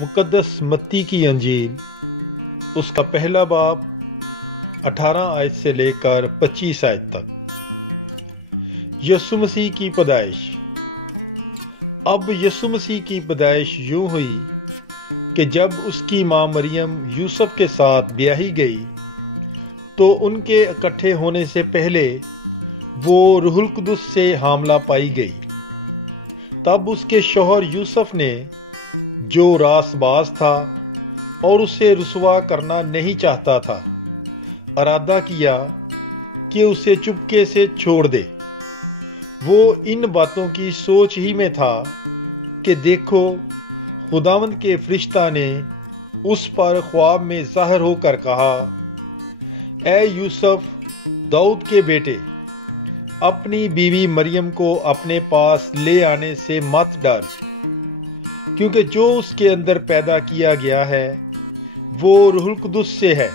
मुकद्दस मत्ती की अंजील उसका पहला बाब 18 आयत से लेकर 25 आयत तक। यीशु मसीह की पैदाइश। अब यीशु मसीह की पैदाइश यूं हुई कि जब उसकी मां मरियम यूसुफ के साथ ब्याही गई तो उनके इकट्ठे होने से पहले वो रूहुल कुदुस से हामला पाई गई। तब उसके शौहर यूसुफ ने, जो रासबाज था और उसे रुसवा करना नहीं चाहता था, इरादा किया कि उसे चुपके से छोड़ दे। वो इन बातों की सोच ही में था कि देखो, खुदावंद के फरिश्ता ने उस पर ख्वाब में ज़ाहिर होकर कहा, ऐ यूसुफ, दाऊद के बेटे, अपनी बीवी मरियम को अपने पास ले आने से मत डर, क्योंकि जो उसके अंदर पैदा किया गया है वो रूहुल कुदुस से है,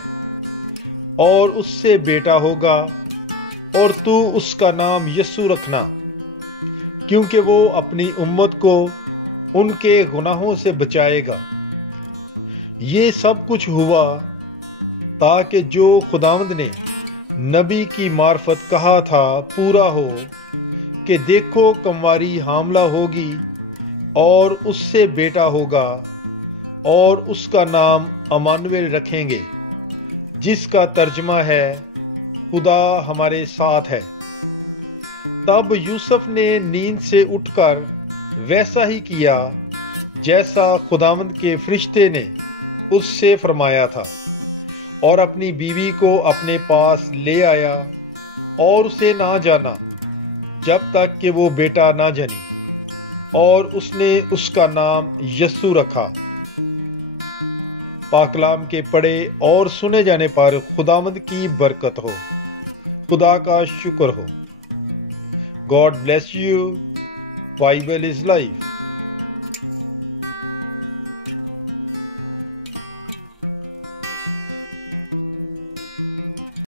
और उससे बेटा होगा, और तू उसका नाम यीशु रखना, क्योंकि वो अपनी उम्मत को उनके गुनाहों से बचाएगा। ये सब कुछ हुआ ताकि जो खुदावंद ने नबी की मार्फत कहा था पूरा हो कि देखो, कंवारी हामला होगी और उससे बेटा होगा, और उसका नाम अमानुएल रखेंगे, जिसका तर्जमा है खुदा हमारे साथ है। तब यूसुफ ने नींद से उठकर वैसा ही किया जैसा खुदावंद के फरिश्ते ने उससे फरमाया था, और अपनी बीवी को अपने पास ले आया और उसे ना जाना जब तक कि वो बेटा ना जनी, और उसने उसका नाम यीशु रखा। पाकलाम के पढ़े और सुने जाने पर खुदावंद की बरकत हो। खुदा का शुक्र हो। God bless you. Bible is life.